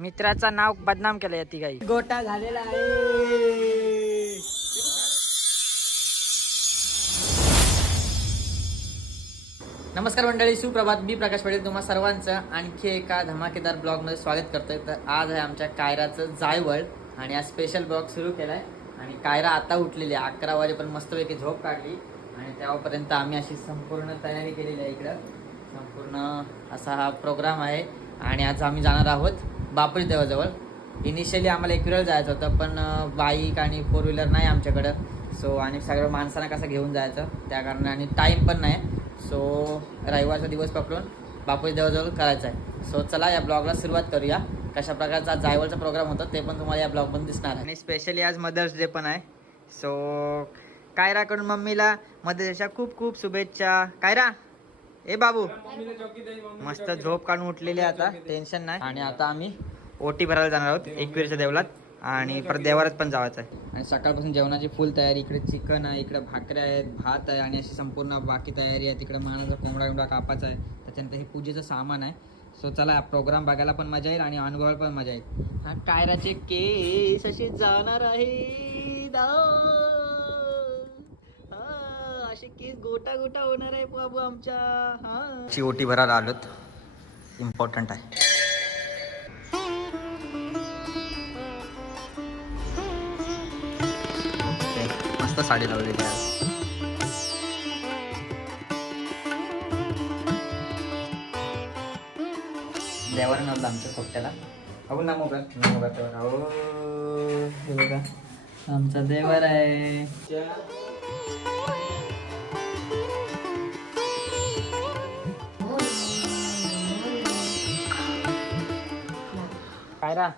मित्राचं नाव बदनाम केलं ती काही गोटा झालेला आहे. नमस्कार मंडळी सुप्रभात. मी प्रकाश पटेल तुम्हा सर्वांचं आणखी एका धमाकेदार ब्लॉगमध्ये स्वागत करतोय. तर आज आहे आमच्या कायराचं जायवळ आणि आज स्पेशल ब्लॉग सुरू केलाय. आणि कायरा आता उठलेली आहे. अकरा वाजेपर्यंत मस्तपैकी झोप काढली. आणि तेव्हापर्यंत आम्ही अशी संपूर्ण तयारी केलेली आहे इकडं. संपूर्ण असा हा प्रोग्राम आहे. आणि आज आम्ही जाणार आहोत बापरी देवाजवळ. इनिशियली आम्हाला एकविरा जायचं होतं पण बाईक आणि फोर व्हीलर नाही आमच्याकडं. सो आणि सगळं माणसांना कसं घेऊन जायचं त्या कारणाने आणि टाईम पण नाही. सो रविवारचा दिवस पकडून बापरी देवाजवळ करायचं आहे सो चला या ब्लॉगला सुरुवात करूया. कशा प्रकारचा जायवळचा प्रोग्राम होता ते पण तुम्हाला या ब्लॉग पण दिसणार आहे. आणि स्पेशली आज मदर्स डे पण आहे. सो कायराकडून मम्मीला मदर्स डेच्या खूप खूप शुभेच्छा. कायरा ए बाबू. मस्त झोप काढून उठलेली आहे आता. टेन्शन नाही. आणि आता आम्ही ओटी भरायला जाणार आहोत एकवीरच्या देवलात आणि परत देवारात पण जायचं आहे. आणि सकाळपासून जेवणाची फुल तयारी इकडे चिकन आहे इकडे भाकऱ्या आहेत भात आहे आणि अशी संपूर्ण बाकी तयारी आहे. तिकडे मानाचा कोंबडा कोंबडा कापाचा आहे. त्याच्यानंतर हे पूजेचं सामान आहे. सो चला प्रोग्राम बघायला पण मजा येईल आणि अनुभवायला पण मजा येईल. हा कायराचे केस असे जाणार आहे. असे केस गोटा गोटा होणार आहे बाबू आमच्या. हा. ची ओटी भरायला आलोत. इम्पॉर्टंट आहे. मस्त साडी लावलेली आहे देवाला नव्हतं आमच्या खोट्याला बघू ना मोबाईल मोबाईल तेव्हा हो हे बघा. आमचा देवर आहे. काय रा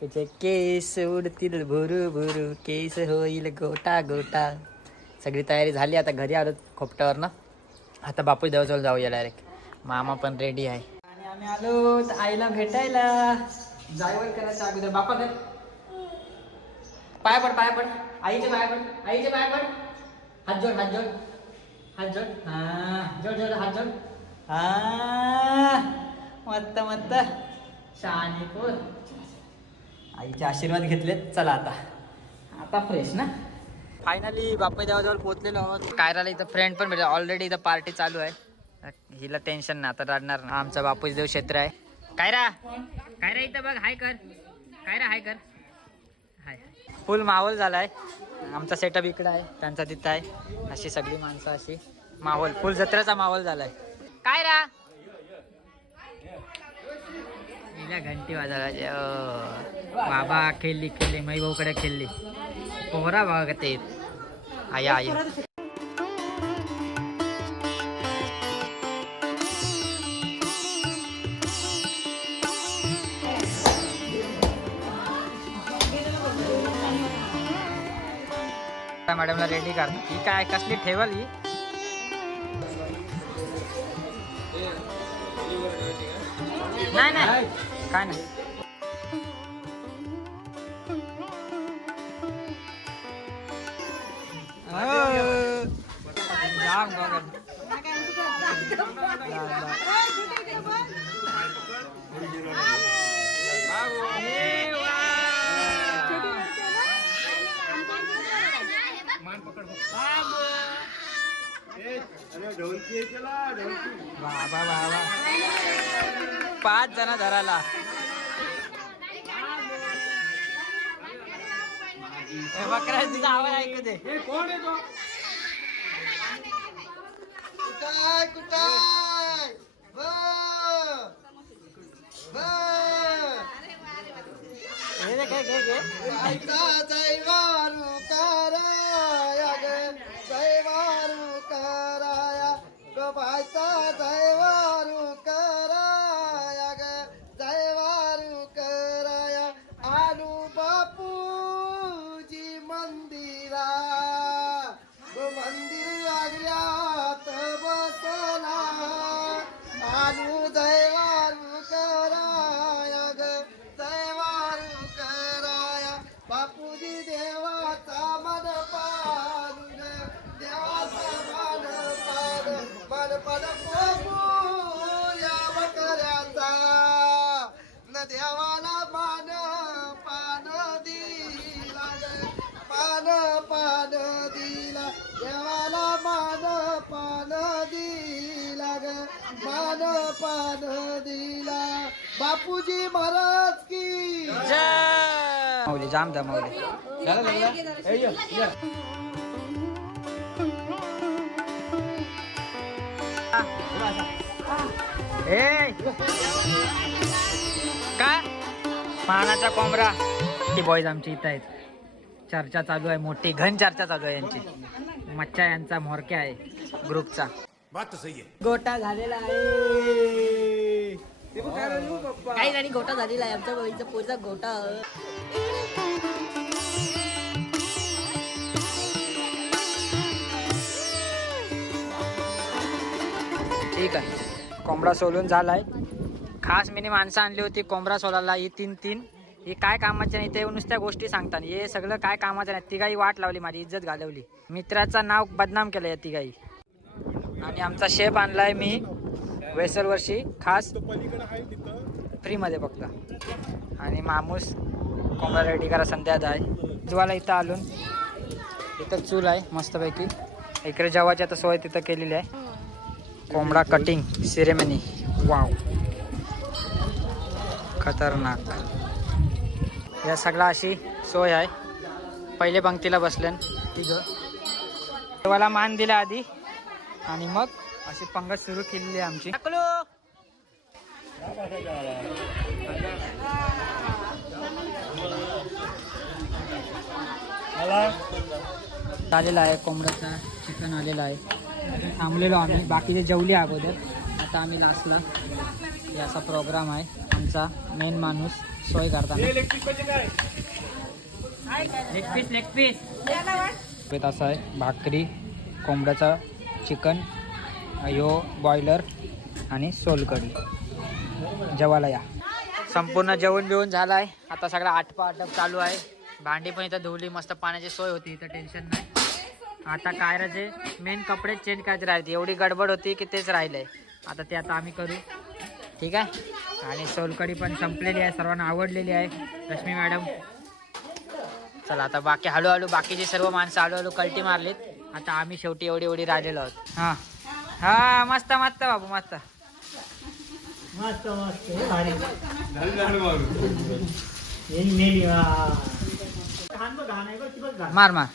त्याचे केस उडतील भुरू भुरू केस होईल गोटा गोटा सगळी तयारी झाली आता घरी आलो खोपट्यावर ना आता बापू देवाजवळ जाऊया डायरेक्ट मामा पण रेडी आहे आणि आम्ही आलो आईला भेटायला जायवर करायचं अगोदर बापा कर पाय पड पाय पड आईचे पाय पड आईचे पाय पड हात जोड हात जोड हात जोड हा जोड जोड हात जोड हा मत्त मत्त शहाणी पोर. आईचे आशीर्वाद घेतलेत. चला आता. आता फ्रेश ना? फायनली बापा देवाजवळ पोहोचलेलो आहोत कायराला इथं फ्रेंड पण भेटले. ऑलरेडी इथं पार्टी चालू आहे. हिला टेन्शन ना आता रडणार ना आमचा बापूजी देव क्षेत्र आहे. कायरा! कायरा इथं बघ. हाय कर. कायरा हाय कर. हाय फुल माहोल झालाय. आमचा सेटअप इकडं आहे. त्यांचा तिथं आहे. अशी सगळी माणसं अशी माहोल. फुल जत्रेचा माहोल झालाय. कायरा! हिला घंटी वाजवायची. बाबा खेळली खेळली मै भाऊकडे खेळली. पोहरा बघा ते. आया आया मॅडमला रेडी कर. ही काय कसली ठेवल ही? नाही नाही. काय नाही जाम बघत बाबा बाबा पाच जण धराला ए, बकरा तिचा आवाज ऐकू दे. कुठाय कुठाय? हे घे, घे, देवाला पान पान दिला पान पान दिला. देवाला मान पान दिला ग मान पान दिला. बापूजी महाराज की. माऊली जाम द्या माऊली. झालं लागला ए! काय पानाचा कोंबरा. ती बॉईज आमची इथं आहेत. चर्चा चालू आहे. मोठी घन चर्चा चालू आहे यांची. मच्छा यांचा म्होरक्या आहे ग्रुपचा. बात तो सही है गोटा झालेला आहे. काही आणि गोटा झालेला आहे. आमच्या बहिणीचा पोरीचा गोटा. ठीक आहे. कोंबडा सोलून झालाय. खास मीने माणसं आणली होती कोंबडा सोलाला ही तीन तीन. ही काय कामाच्या नाही ते नुसत्या गोष्टी सांगतात हे सगळं काय कामाचं नाही. तिघाही वाट लावली माझी इज्जत घालवली. मित्राचं नाव बदनाम केलं या तिघाई आणि आमचा शेप आणलाय मी वेसर वर्षी खास फ्रीमध्ये फक्त. आणि मामूस कोंबडा रेडी करा संध्यात आहे ज्वाला इथं आलून. इथं चूल आहे मस्तपैकी. इकडे जेवायची आता सोय तिथं केलेली आहे. कोंबडा कटिंग सिरेमनी वाव खतरनाक. या सगळा अशी सोय आहे. पहिले पंक्तीला बसल्यान तिघं देवाला मान दिला आधी. आणि मग अशी पंगत सुरू केलेली आहे आमची. आलेला आहे कोंबड्याचा चिकन आलेला आहे. थांबलेलो आम्ही. बाकीचे जेवले अगोदर. आता आम्ही नाचला याचा असा प्रोग्राम आहे. आमचा मेन माणूस सोय करताना. लेग असा आहे. भाकरी कोंबड्याचा चिकन यो बॉयलर आणि सोलकढी. जेवायला या. संपूर्ण जेवण बिवून झालं आहे आता सगळा आटपा आटप चालू आहे. भांडी पण इथं धुवली. मस्त पाण्याची सोय होती. इथं टेन्शन नाही. आता कायराचे मेन कपडे चेंज करायचे राहते एवढी गडबड होती की तेच राहिले आता ते आता आम्ही करू. ठीक आहे? आणि सोलकढी पण संपलेली आहे सर्वांना आवडलेली आहे. रश्मी मॅडम. चला आता बाकी हळूहळू बाकीची सर्व माणसं हळूहळू कल्टी मारलीत. आता आम्ही शेवटी एवढी एवढी राहिलेलो आहोत. हा. हा मस्त मस्त बाबू मस्त. मार. मार घाण.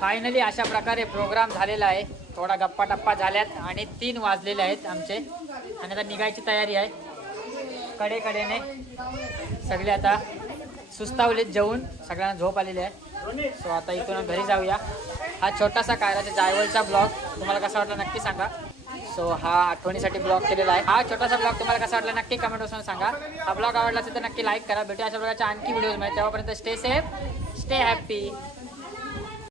फायनली अशा प्रकारे प्रोग्राम झालेला आहे. थोडा गप्पा टप्पा झाल्यात आणि तीन वाजलेले आहेत आमचे. आणि आता निघायची तयारी आहे. कडे कडेने सगळे आता सुस्तावलेत जेवून. सगळ्यांना झोप आलेली आहे. सो आता इथून घरी जाऊया. हा छोटासा कायराच्या जायवलचा ब्लॉग तुम्हाला कसा वाटला नक्की सांगा. सो हा आठवणीसाठी ब्लॉग केलेला आहे. हा छोटासा ब्लॉग तुम्हाला कसा वाटला नक्की कमेंट बसून सांगा. हा ब्लॉग आवडला असेल तर नक्की लाईक करा. भेटू अशा प्रकारच्या आणखी व्हिडिओजमध्ये. तेव्हापर्यंत स्टे सेफ स्टे हॅप्पी